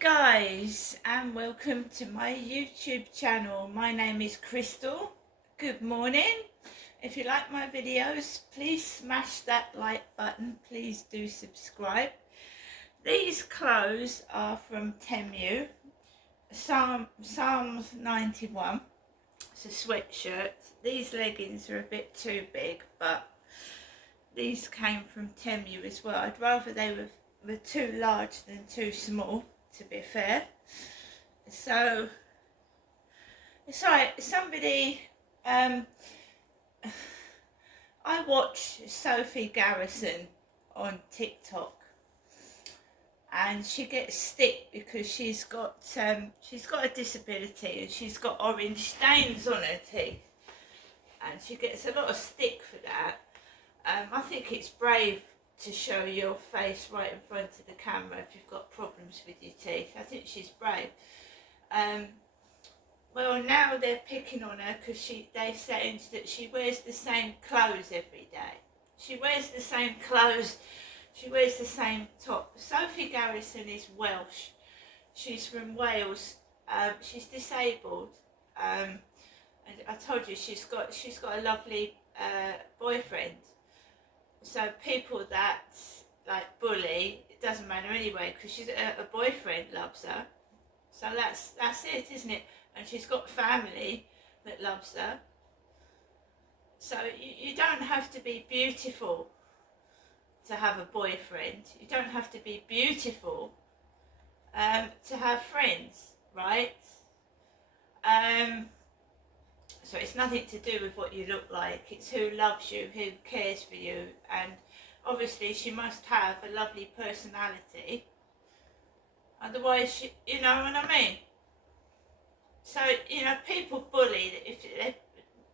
Guys, and welcome to my YouTube channel. My name is Crystal. Good morning. If you like my videos, please smash that like button. Please do subscribe. These clothes are from Temu. Psalms 91. It's a sweatshirt. These leggings are a bit too big, but these came from Temu as well. I'd rather they were too large than too small, to be fair. So it's like somebody I watch Sophie Garrison on TikTok, and she gets stick because she's got a disability and she's got orange stains on her teeth, and she gets a lot of stick for that. I think it's brave to show your face right in front of the camera if you've got problems with your teeth. I think she's brave. Well, now they're picking on her because they're saying that she wears the same clothes every day. She wears the same clothes, she wears the same top. Sophie Garrison is Welsh. She's from Wales. She's disabled. And I told you she's got a lovely boyfriend. So people that like bully, it doesn't matter anyway, because she's a boyfriend loves her. So that's it, isn't it? And she's got family that loves her. So you don't have to be beautiful to have a boyfriend. You don't have to be beautiful to have friends, right? So it's nothing to do with what you look like. It's who loves you, who cares for you. And obviously she must have a lovely personality. Otherwise, you know what I mean? So, you know, people bully.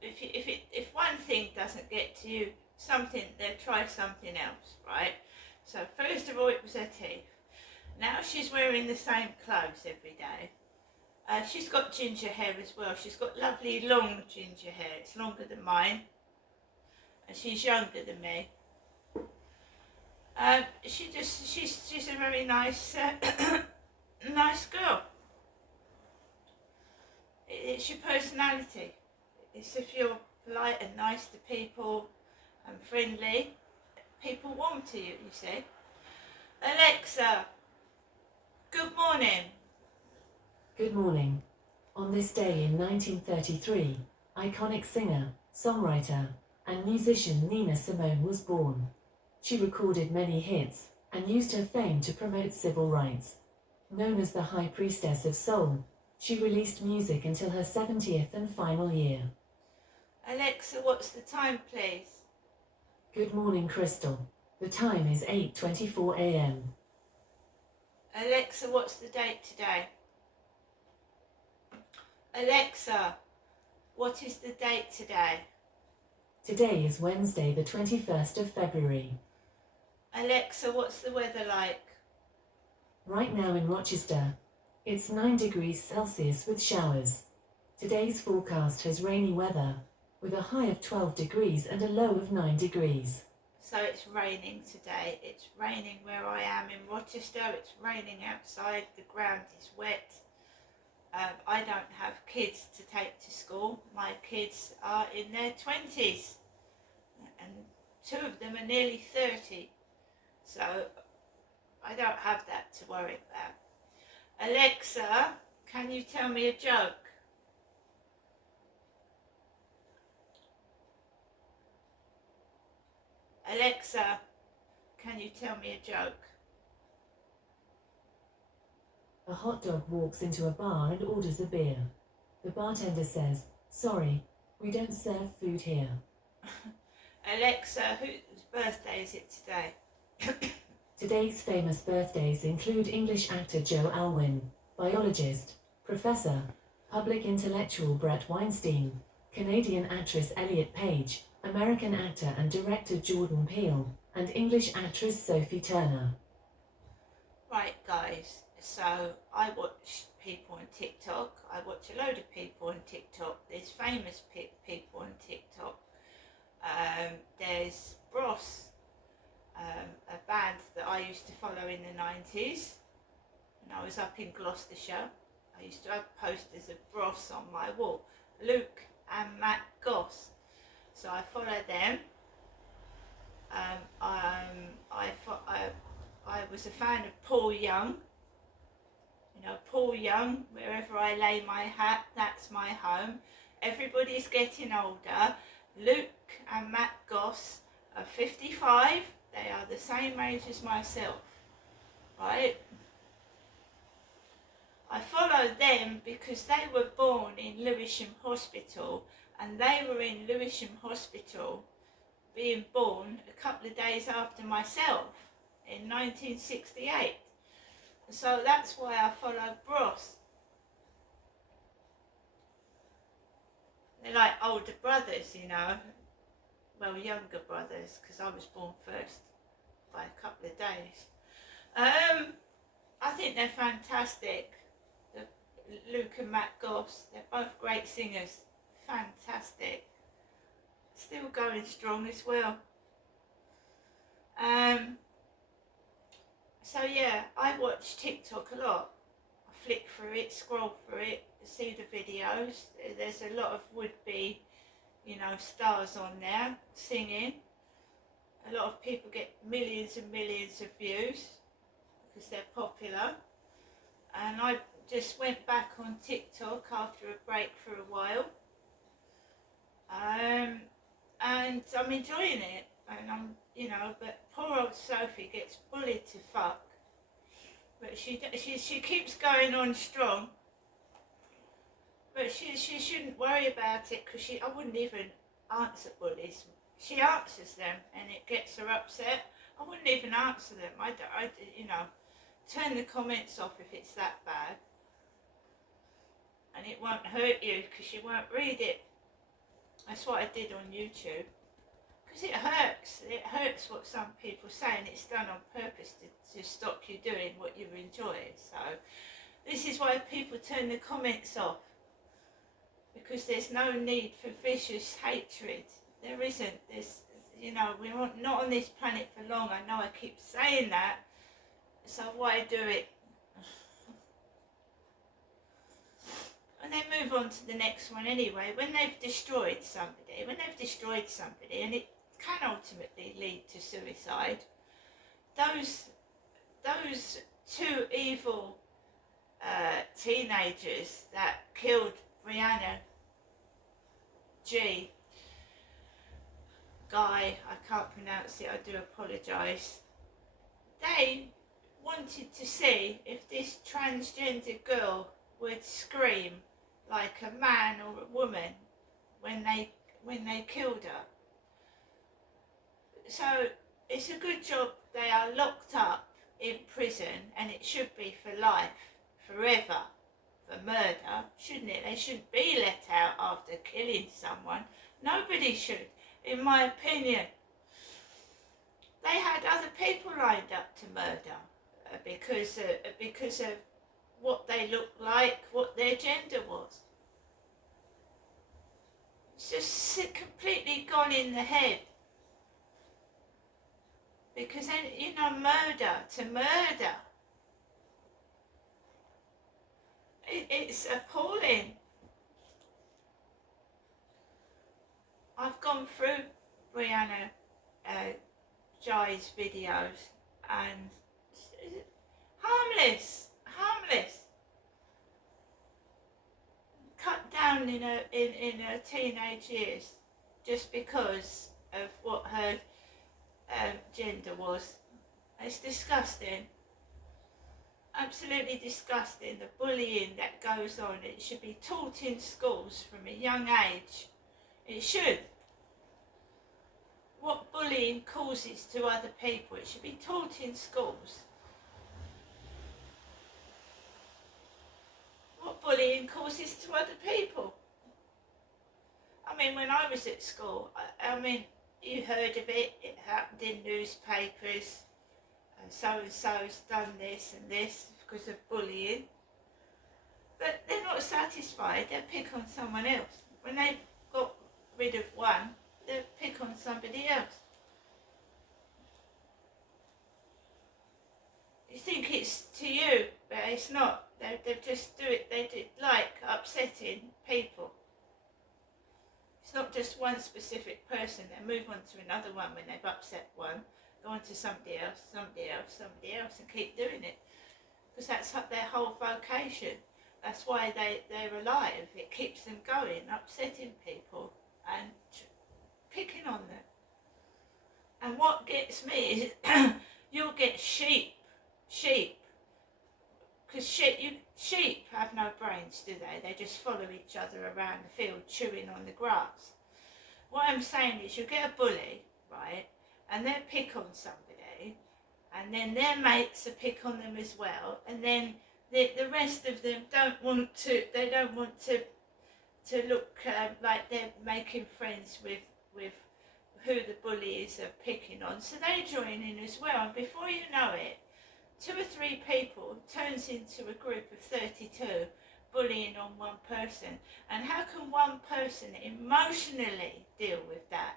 If one thing doesn't get to you, they'll try something else, right? So first of all, it was her teeth. Now she's wearing the same clothes every day. She's got ginger hair as well. She's got lovely long ginger hair. It's longer than mine, and she's younger than me. She's a very nice nice girl. It's your personality. It's if you're polite and nice to people and friendly, people warm to you, you see. Alexa, good morning. Good morning. On this day in 1933, iconic singer, songwriter, and musician Nina Simone was born. She recorded many hits and used her fame to promote civil rights. Known as the High Priestess of Soul, she released music until her 70th and final year. Alexa, what's the time, please? Good morning, Crystal. The time is 8:24 a.m. Alexa, what's the date today? Alexa, what is the date today? Today is Wednesday, the 21st of February. Alexa, what's the weather like? Right now in Rochester, it's 9 degrees Celsius with showers. Today's forecast has rainy weather, with a high of 12 degrees and a low of 9 degrees. So it's raining today. It's raining where I am in Rochester. It's raining outside. The ground is wet. I don't have kids to take to school. My kids are in their 20s, and two of them are nearly 30. So I don't have that to worry about. Alexa, can you tell me a joke? Alexa, can you tell me a joke? A hot dog walks into a bar and orders a beer. The bartender says, "Sorry, we don't serve food here." Alexa, whose birthday is it today? Today's famous birthdays include English actor Joe Alwyn, biologist, professor, public intellectual Brett Weinstein, Canadian actress Elliot Page, American actor and director Jordan Peele, and English actress Sophie Turner. Right, guys, so I watch people on TikTok. I watch a load of people on TikTok. There's famous people on TikTok. There's Bros, a band that I used to follow in the 90s. when I was up in Gloucestershire. I used to have posters of Bros on my wall, Luke and Matt Goss. So I follow them. I was a fan of Paul Young. You know, Paul Young, wherever I lay my hat, that's my home. Everybody's getting older. Luke and Matt Goss are 55. They are the same age as myself, right? I follow them because they were born in Lewisham Hospital, and they were in Lewisham Hospital being born a couple of days after myself in 1968. So that's why I follow Bros. They're like older brothers, you know. Well, younger brothers, because I was born first by a couple of days. I think they're fantastic. Luke and Matt Goss, they're both great singers. Fantastic. Still going strong as well. So yeah, I watch TikTok a lot. I flick through it, scroll through it, see the videos. There's a lot of would-be, you know, stars on there singing. A lot of people get millions and millions of views because they're popular. And I just went back on TikTok after a break for a while. And I'm enjoying it. And I'm, you know, but poor old Sophie gets bullied to fuck. But she keeps going on strong. But she shouldn't worry about it, because I wouldn't even answer bullies. She answers them and it gets her upset. I wouldn't even answer them. I you know, turn the comments off if it's that bad. And it won't hurt you because you won't read it. That's what I did on YouTube. Because it hurts. It hurts what some people say, and it's done on purpose to stop you doing what you enjoy. So this is why people turn the comments off. Because there's no need for vicious hatred. There isn't. There's, you know, we're not on this planet for long. I know I keep saying that. So why do it? And then move on to the next one anyway. When they've destroyed somebody, and it can ultimately lead to suicide, those two evil teenagers that killed Brianna G. Guy, I can't pronounce it, I do apologise. They wanted to see if this transgender girl would scream like a man or a woman when they killed her. So it's a good job they are locked up in prison, and it should be for life, forever, for murder, shouldn't it? They shouldn't be let out after killing someone. Nobody should, in my opinion. They had other people lined up to murder because of what they looked like, what their gender was. It's just completely gone in the head. Because then, you know, murder. It's appalling. I've gone through Brianna Jai's videos, and harmless. Cut down in her teenage years just because of what her gender was. It's disgusting. Absolutely disgusting. The bullying that goes on. It should be taught in schools from a young age. It should. What bullying causes to other people, it should be taught in schools. What bullying causes to other people. I mean, when I was at school, I mean, you heard of it, it happened in newspapers, so-and-so's done this and this because of bullying. But they're not satisfied, they'll pick on someone else. When they've got rid of one, they'll pick on somebody else. You think it's to you but it's not. They just do it. They do like upsetting people. It's not just one specific person. They move on to another one when they've upset one, go on to somebody else, and keep doing it. Because that's their whole vocation. That's why they're alive. It keeps them going, upsetting people and picking on them. And what gets me is you'll get sheep. Because sheep have no brains, do they? They just follow each other around the field, chewing on the grass. What I'm saying is, you get a bully, right, and they'll pick on somebody, and then their mates will pick on them as well, and then the rest of them don't want to look like they're making friends with who the bullies are picking on, so they join in as well, and before you know it, 2 or 3 people turns into a group of 32 bullying on one person. And how can one person emotionally deal with that?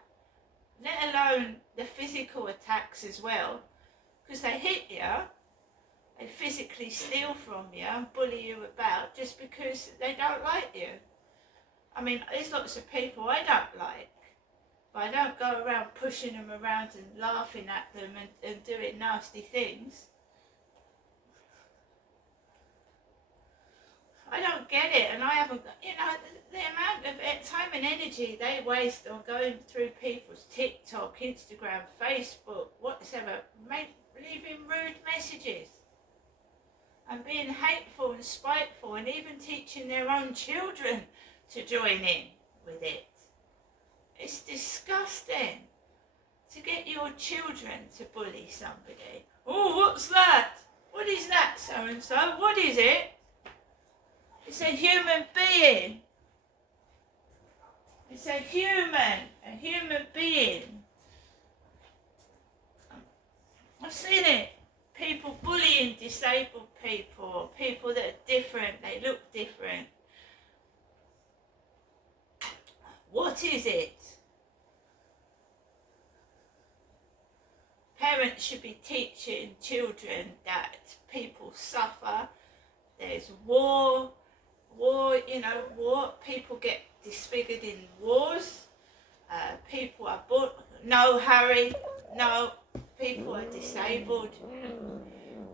Let alone the physical attacks as well. Because they hit you, they physically steal from you and bully you about just because they don't like you. I mean, there's lots of people I don't like, but I don't go around pushing them around and laughing at them and doing nasty things. I don't get it, and I haven't, the amount of time and energy they waste on going through people's TikTok, Instagram, Facebook, whatever, leaving rude messages and being hateful and spiteful and even teaching their own children to join in with it. It's disgusting to get your children to bully somebody. Oh, what's that? What is that, so-and-so? What is it? It's a human being. It's a human being. I've seen it. People bullying disabled people, people that are different, they look different. What is it? Parents should be teaching children that people suffer. There's war, people get disfigured in wars. People are born, no, Harry, no, people are disabled.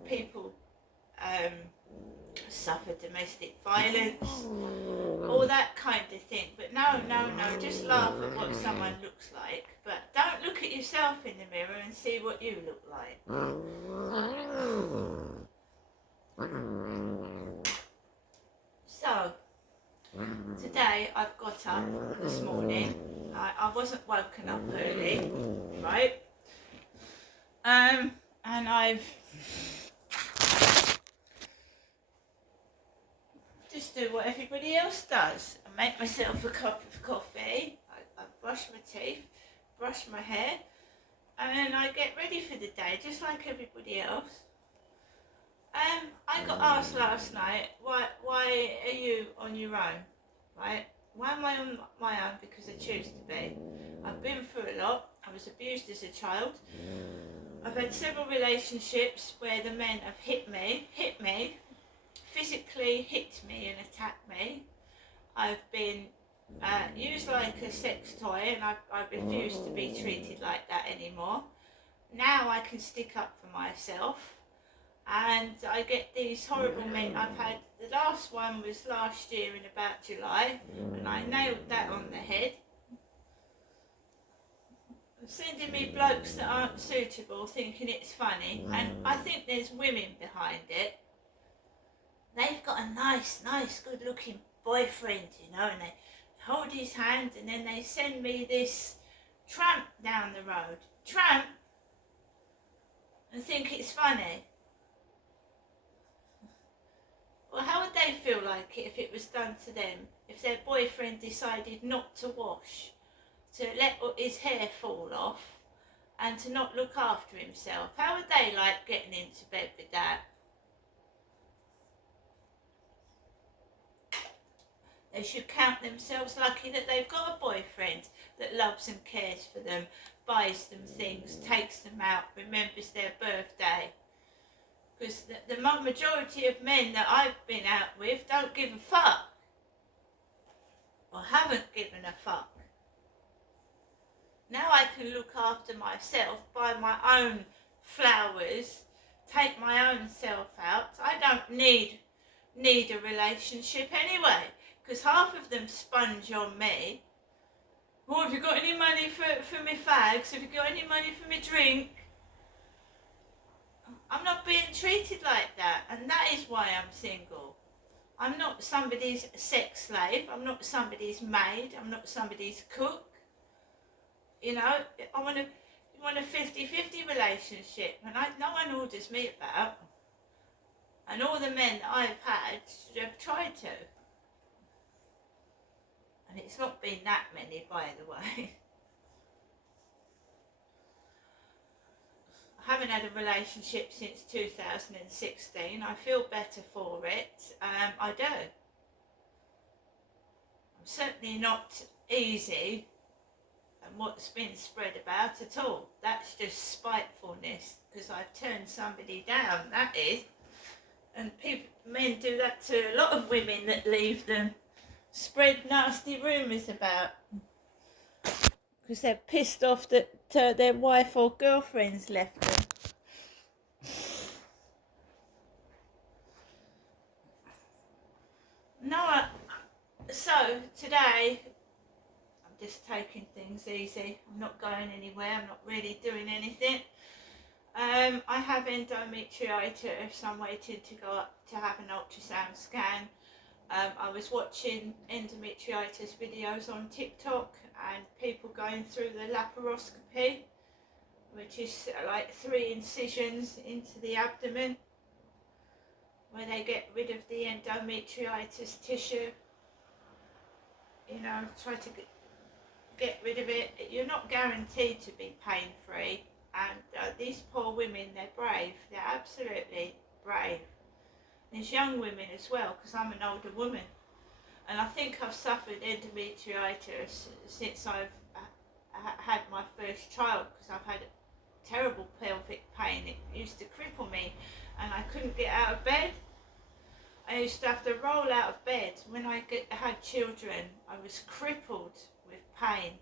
People suffer domestic violence, all that kind of thing. But no, just laugh at what someone looks like. But don't look at yourself in the mirror and see what you look like. So, today I've got up this morning. I wasn't woken up early, right? And I've just do what everybody else does. I make myself a cup of coffee. I brush my teeth, brush my hair, and I get ready for the day, just like everybody else. I got asked last night, why are you on your own, right? Why am I on my own? Because I choose to be. I've been through a lot. I was abused as a child. I've had several relationships where the men have hit me, physically hit me and attacked me. I've been used like a sex toy, and I refuse to be treated like that anymore. Now I can stick up for myself. And I get these horrible men. I've had, the last one was last year in about July, and I nailed that on the head. Sending me blokes that aren't suitable, thinking it's funny, and I think there's women behind it. They've got a nice, good looking boyfriend, and they hold his hand, and then they send me this tramp down the road. Tramp? And think it's funny. Well, how would they feel like it if it was done to them? If their boyfriend decided not to wash, to let his hair fall off, and to not look after himself? How would they like getting into bed with that? They should count themselves lucky that they've got a boyfriend that loves and cares for them, buys them things, takes them out, remembers their birthday. Because the majority of men that I've been out with don't give a fuck. Or haven't given a fuck. Now I can look after myself, buy my own flowers, take my own self out. I don't need a relationship anyway, because half of them sponge on me. Oh, have you got any money for me fags? Have you got any money for me drink? I'm not being treated like that, and that is why I'm single. I'm not somebody's sex slave. I'm not somebody's maid. I'm not somebody's cook. You know, I want a 50-50 relationship, and no one orders me about. And all the men that I've had have tried to. And it's not been that many, by the way. I haven't had a relationship since 2016. I feel better for it. I do. I'm certainly not easy and what's been spread about at all. That's just spitefulness because I've turned somebody down, that is. And men do that to a lot of women that leave them. Spread nasty rumours about. Because they're pissed off that their wife or girlfriend's left them. No, so today I'm just taking things easy. I'm not going anywhere. I'm not really doing anything. I have endometritis. I'm waiting to go up to have an ultrasound scan. I was watching endometritis videos on TikTok and people going through the laparoscopy, which is like 3 incisions into the abdomen where they get rid of the endometritis tissue. You know, try to get rid of it. You're not guaranteed to be pain-free, and these poor women, they're brave. They're absolutely brave. There's young women as well, because I'm an older woman, and I think I've suffered endometritis since I've had my first child, because I've had terrible pelvic pain. It used to cripple me and I couldn't get out of bed. I used to have to roll out of bed. When I had children, I was crippled with pain,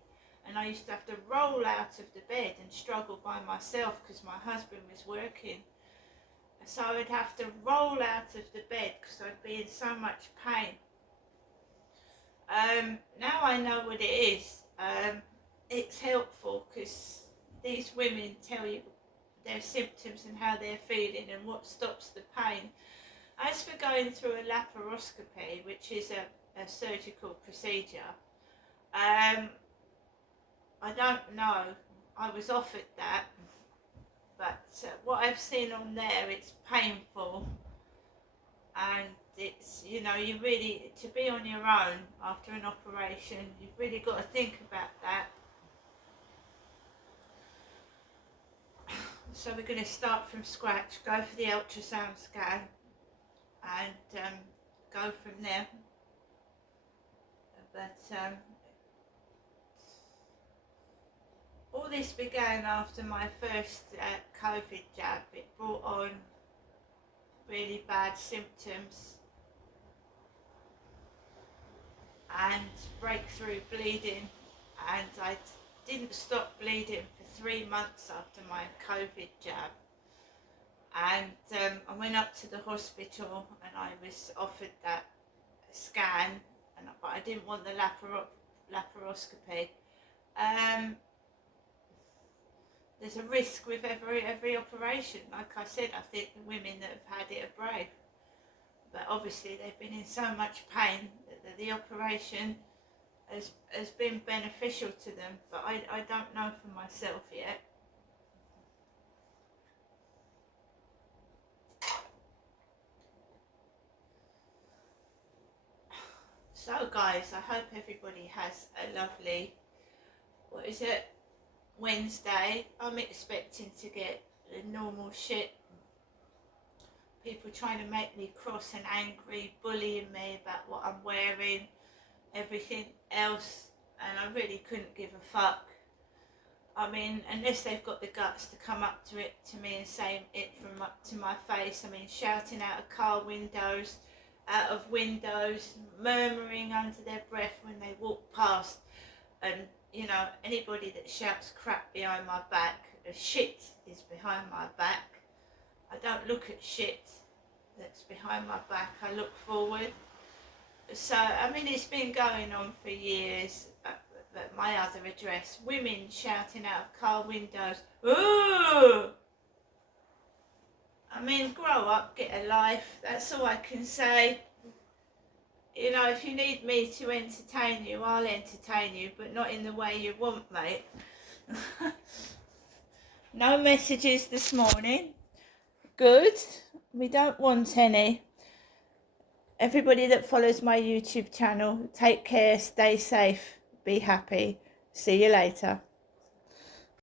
and I used to have to roll out of the bed and struggle by myself because my husband was working. So I would have to roll out of the bed because I'd be in so much pain. Now I know what it is. It's helpful because these women tell you their symptoms and how they're feeling and what stops the pain. As for going through a laparoscopy, which is a surgical procedure, I don't know. I was offered that. But what I've seen on there, it's painful, and it's, you know, you really, to be on your own after an operation, you've really got to think about that. So we're going to start from scratch, go for the ultrasound scan, and go from there. But all this began after my first COVID jab. It brought on really bad symptoms and breakthrough bleeding, and I didn't stop bleeding for 3 months after my COVID jab. And I went up to the hospital and I was offered that scan, but I didn't want the laparoscopy. There's a risk with every operation. Like I said, I think the women that have had it are brave. But obviously they've been in so much pain that the operation has been beneficial to them. But I don't know for myself yet. So guys, I hope everybody has a lovely, Wednesday. I'm expecting to get the normal shit. People trying to make me cross and angry, bullying me about what I'm wearing, everything else, and I really couldn't give a fuck. I mean, unless they've got the guts to come up to me and say it from up to my face. I mean, shouting out of car windows, out of windows, murmuring under their breath when they walk past. And, you know, anybody that shouts crap behind my back, shit is behind my back. I don't look at shit that's behind my back. I look forward. So, I mean, it's been going on for years. At my other address, women shouting out of car windows, "Ooh!" I mean, grow up, get a life. That's all I can say. You know, if you need me to entertain you, I'll entertain you, but not in the way you want, mate. No messages this morning. Good. We don't want any. Everybody that follows my YouTube channel, take care, stay safe, be happy. See you later.